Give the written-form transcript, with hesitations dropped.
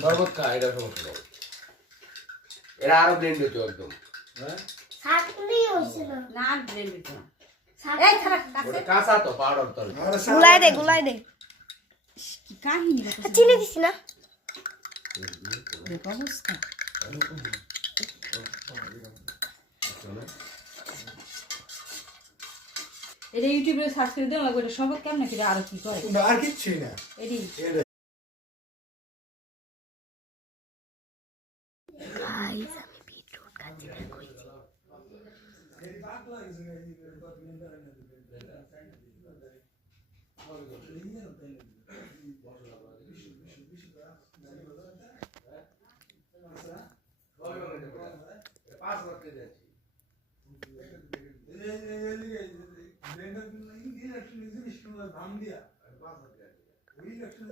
শরবত খা, এটা সমস্যা নেই। এরা আরো ব্লেন্ড হতো একদম। হ্যাঁ না ব্লেন্ড হতো না। এই খারাপ কাছে কাঁচা তো পাউডার তো। গুলাই দে কি কাহিনী চিনি দিছি না দেখো অবস্থা এটা ইউটিউবে সার্চ করে দেওয়া লাগবে এটা সব কেমন কি আর কি করে আর কিচ্ছুই না এডি গাইস আমি বিটরুট খাচ্ছি না কইছি ইলেকশন